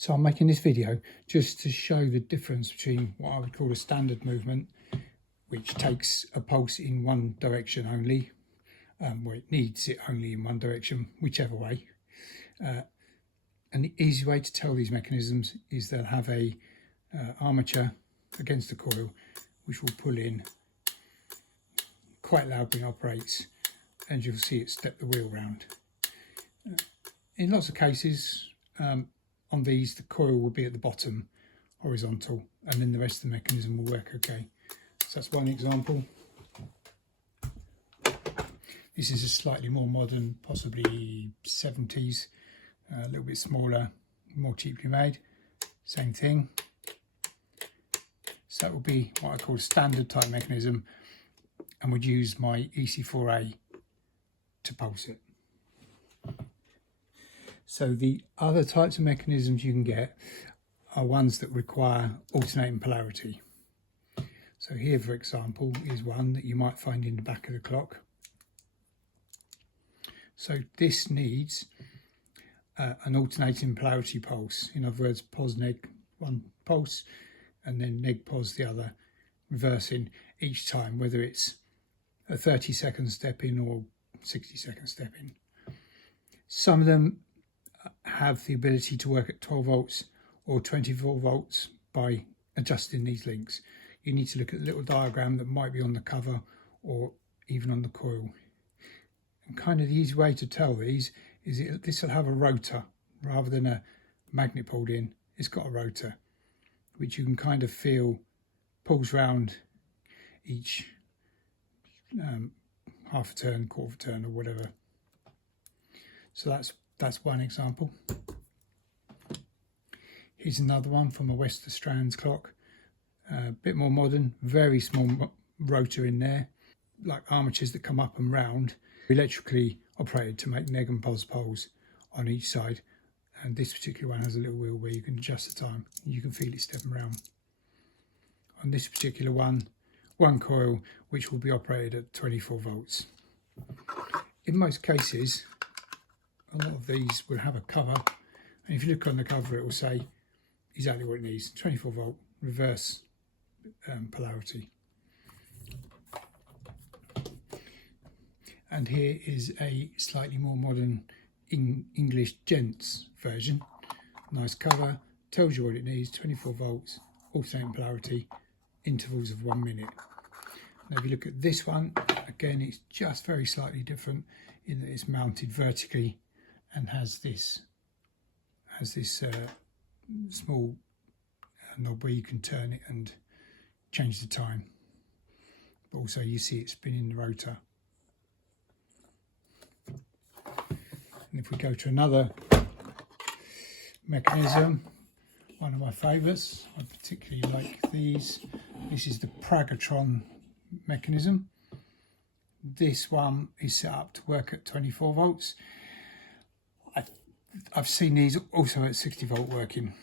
So I'm making this video just to show the difference between what I would call a standard movement, which takes a pulse in one direction only, where it needs it only in one direction, whichever way. And the easy way to tell these mechanisms is they'll have a armature against the coil, which will pull in quite loud when it operates, and you'll see it step the wheel round. In lots of cases, on these, the coil will be at the bottom, horizontal, and then the rest of the mechanism will work okay. So that's one example. This is a slightly more modern, possibly 70s, a little bit smaller, more cheaply made. Same thing. So that will be what I call a standard type mechanism, and would use my EC4A to pulse it. So the other types of mechanisms you can get are ones that require alternating polarity. So here, for example, is one that you might find in the back of the clock. So this needs an alternating polarity pulse. In other words, pos neg one pulse and then neg pos the other, reversing each time, whether it's a 30-second step in or 60-second step in. Some of them have the ability to work at 12 volts or 24 volts by adjusting these links. You need to look at the little diagram that might be on the cover or even on the coil. And kind of the easy way to tell these is this will have a rotor rather than a magnet pulled in. It's got a rotor which you can kind of feel pulls round each half a turn, quarter of a turn, or whatever. So that's one example. Here's another one from a Westerstrand clock, a bit more modern, very small rotor in there, like armatures that come up and round, electrically operated to make neg and pos poles on each side. And this particular one has a little wheel where you can adjust the time. You can feel it stepping around. On this particular one coil which will be operated at 24 volts. In most cases, a lot of these will have a cover, and if you look on the cover it will say exactly what it needs: 24 volt reverse polarity. And here is a slightly more modern English Gents version. Nice cover, tells you what it needs: 24 volts, alternating polarity, intervals of 1 minute. Now if you look at this one, again it's just very slightly different in that it's mounted vertically and has this small knob where you can turn it and change the time, but also you see it spinning the rotor. And if we go to another mechanism, one of my favourites, I particularly like these. This is the Pragotron mechanism. This one is set up to work at 24 volts. I've seen these also at 60 volt working.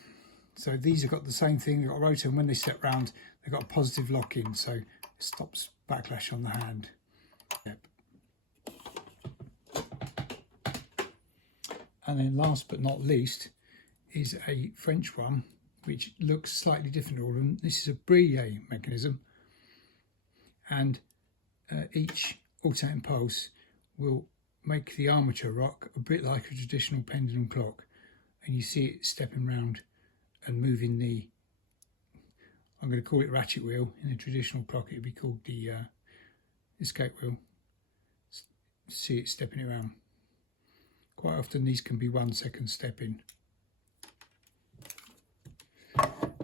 So these have got the same thing, they've got a rotor, and when they step round they've got a positive lock in, so it stops backlash on the hand. Yep. And then last but not least is a French one which looks slightly different to all of them. This is a Brillier mechanism, and each alternating pulse will make the armature rock a bit like a traditional pendulum clock, and you see it stepping round and moving the, I'm going to call it ratchet wheel. In a traditional clock it would be called the escape wheel. See it stepping it around. Quite often these can be 1 second stepping.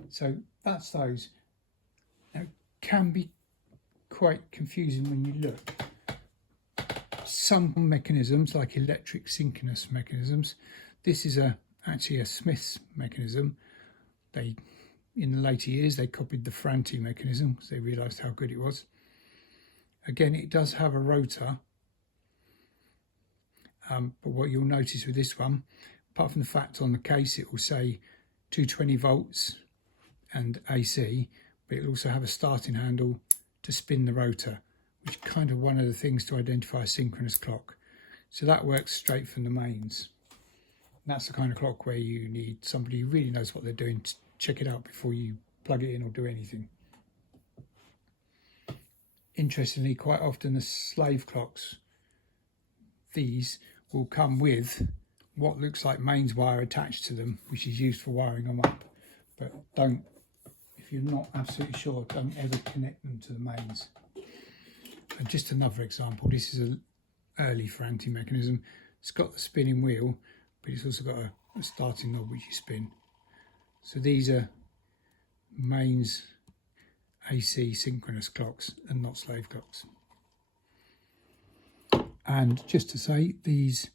So that's those. Now it can be quite confusing when you look. Some mechanisms, like electric synchronous mechanisms, this is actually a Smith's mechanism. They, in the later years, they copied the Franti mechanism because they realised how good it was. Again, it does have a rotor, but what you'll notice with this one, apart from the fact on the case it will say 220 volts and AC, but it'll also have a starting handle to spin the rotor, which is kind of one of the things to identify a synchronous clock. So that works straight from the mains. That's the kind of clock where you need somebody who really knows what they're doing to check it out before you plug it in or do anything. Interestingly, quite often the slave clocks, these will come with what looks like mains wire attached to them, which is used for wiring them up. But don't, if you're not absolutely sure, don't ever connect them to the mains. And just another example, this is an early Ferranti mechanism. It's got the spinning wheel, but it's also got a starting knob which you spin. So these are mains AC synchronous clocks and not slave clocks. And just to say, these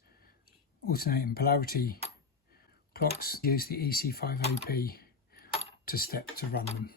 alternating polarity clocks use the EC5AP to step to run them.